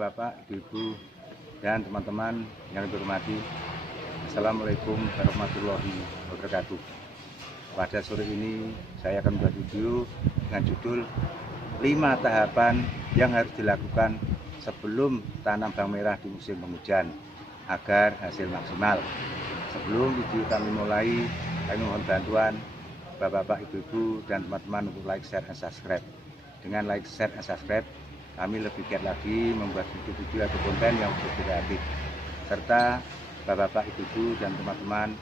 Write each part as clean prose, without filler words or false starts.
Bapak-bapak, Ibu-ibu, dan teman-teman yang dihormati. Assalamualaikum warahmatullahi wabarakatuh. Pada sore ini saya akan membuat video dengan judul 5 tahapan yang harus dilakukan sebelum tanam bawang merah di musim penghujan agar hasil maksimal. Sebelum video kami mulai, kami mohon bantuan Bapak-bapak, Ibu-ibu, dan teman-teman untuk like, share, dan subscribe. Dengan like, share, dan subscribe, kami lebih giat lagi membuat video-video atau konten yang kreatif, serta Bapak-bapak, Ibu-ibu, dan teman-teman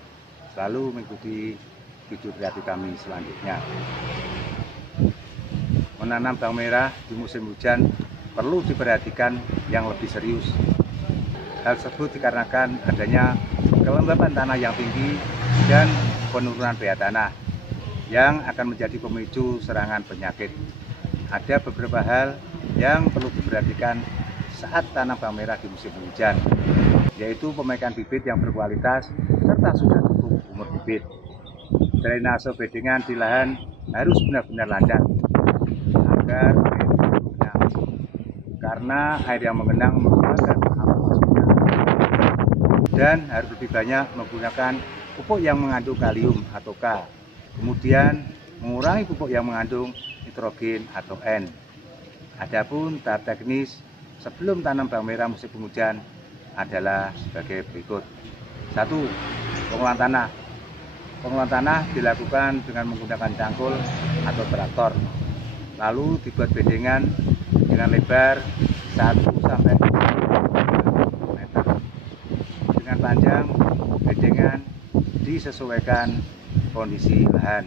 selalu mengikuti video kreatif kami selanjutnya. Menanam bawang merah di musim hujan perlu diperhatikan yang lebih serius. Hal tersebut dikarenakan adanya kelembapan tanah yang tinggi dan penurunan pH tanah yang akan menjadi pemicu serangan penyakit. Ada beberapa hal yang perlu diperhatikan saat tanam bawang merah di musim hujan, yaitu pemaikan bibit yang berkualitas serta sudah cukup umur bibit. Drainase bedengan di lahan harus benar-benar lancar agar air mengenang, karena air yang mengenang merupakan awal masuknya, dan harus lebih banyak menggunakan pupuk yang mengandung kalium atau K. Kemudian mengurangi pupuk yang mengandung nitrogen atau N. Adapun tahap teknis sebelum tanam bawang merah musim penghujan adalah sebagai berikut. 1. Pengolahan tanah. Pengolahan tanah dilakukan dengan menggunakan cangkul atau traktor. Lalu dibuat bedengan dengan lebar 1 sampai 2 meter. Dengan panjang bedengan disesuaikan kondisi lahan.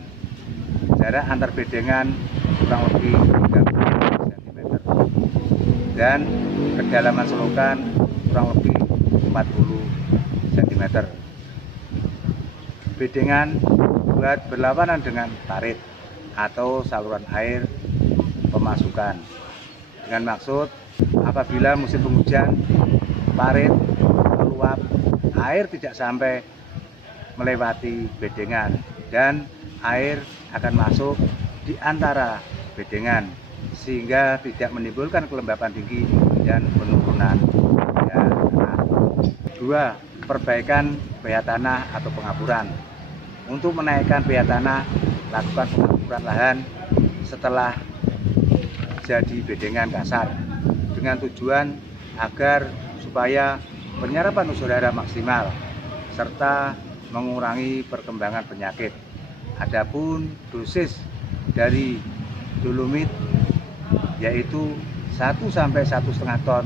Jarak antar bedengan kurang lebih 30 cm dan kedalaman selokan kurang lebih 40 cm. Bedengan buat berlawanan dengan parit atau saluran air pemasukan, dengan maksud apabila musim penghujan parit meluap, air tidak sampai melewati bedengan dan air akan masuk di antara bedengan sehingga tidak menimbulkan kelembapan tinggi dan penurunan pH tanah. 2. Perbaikan pH tanah atau pengapuran. Untuk menaikkan pH tanah, lakukan pengapuran lahan setelah jadi bedengan kasar dengan tujuan agar supaya penyerapan unsur hara maksimal serta mengurangi perkembangan penyakit. Adapun dosis dari dolomit yaitu 1 sampai 1,5 ton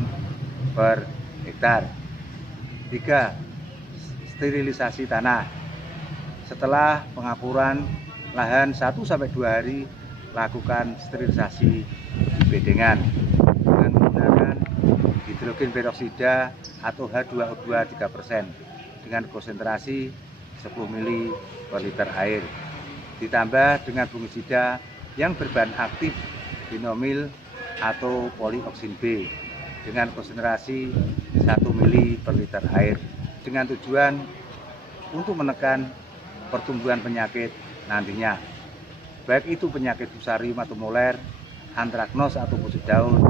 per hektar. 3. Sterilisasi tanah. Setelah pengapuran lahan 1 sampai 2 hari, lakukan sterilisasi di bedengan dengan menggunakan hidrogen peroksida atau H2O2 3% dengan konsentrasi 10 ml per liter air, ditambah dengan fungisida yang berbahan aktif dinomil atau polioksin B dengan konsentrasi 1 ml per liter air, dengan tujuan untuk menekan pertumbuhan penyakit nantinya, baik itu penyakit fusarium atau moler, antraknos atau busuk daun,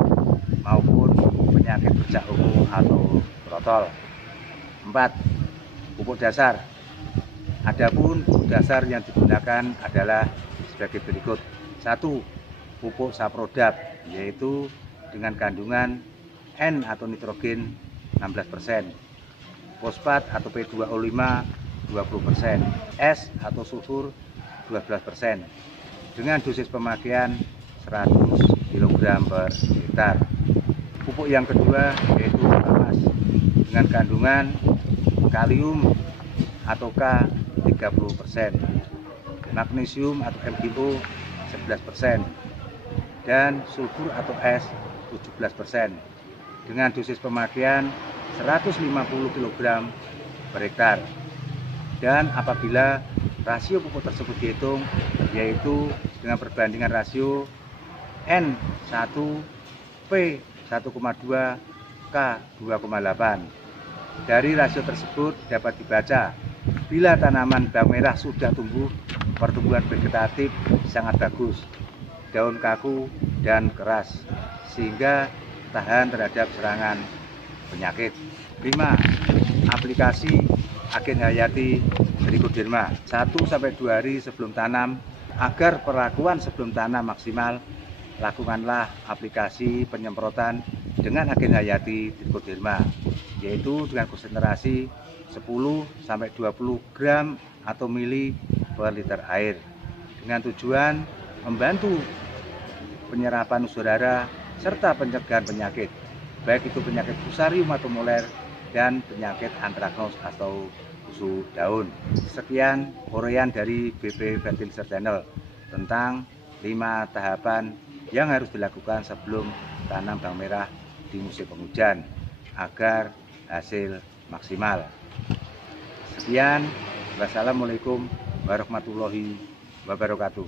maupun penyakit bercak ungu atau trotol. 4. Pupuk dasar. Adapun pupuk dasar yang digunakan adalah sebagai berikut. 1. Pupuk saprodap, yaitu dengan kandungan N atau nitrogen 16%, fosfat atau P2O5 20%, S atau sulfur 12%, dengan dosis pemakaian 100 kg per hektar. Pupuk yang kedua yaitu pamas dengan kandungan kalium atau K 30%, magnesium atau MgO 11%, dan sulfur atau S 17%, dengan dosis pemakaian 150 kg per hektar. Dan apabila rasio pupuk tersebut dihitung, yaitu dengan perbandingan rasio N1 P 1,2 K 2,8. Dari rasio tersebut dapat dibaca bila tanaman bawang merah sudah tumbuh, pertumbuhan vegetatif sangat bagus, daun kaku dan keras, sehingga tahan terhadap serangan penyakit. 5. Aplikasi agen hayati Trichoderma 1-2 hari sebelum tanam. Agar perlakuan sebelum tanam maksimal, lakukanlah aplikasi penyemprotan dengan agen hayati Trichoderma, yaitu dengan konsentrasi 10-20 gram atau mili per liter air, dengan tujuan membantu penyerapan udara serta pencegahan penyakit, baik itu penyakit fusarium atau moler dan penyakit antraknose atau busuk daun. Sekian uraian dari BP Fertilizer Channel tentang 5 tahapan yang harus dilakukan sebelum tanam bawang merah di musim penghujan agar hasil maksimal. Sekian, wassalamualaikum warahmatullahi wabarakatuh.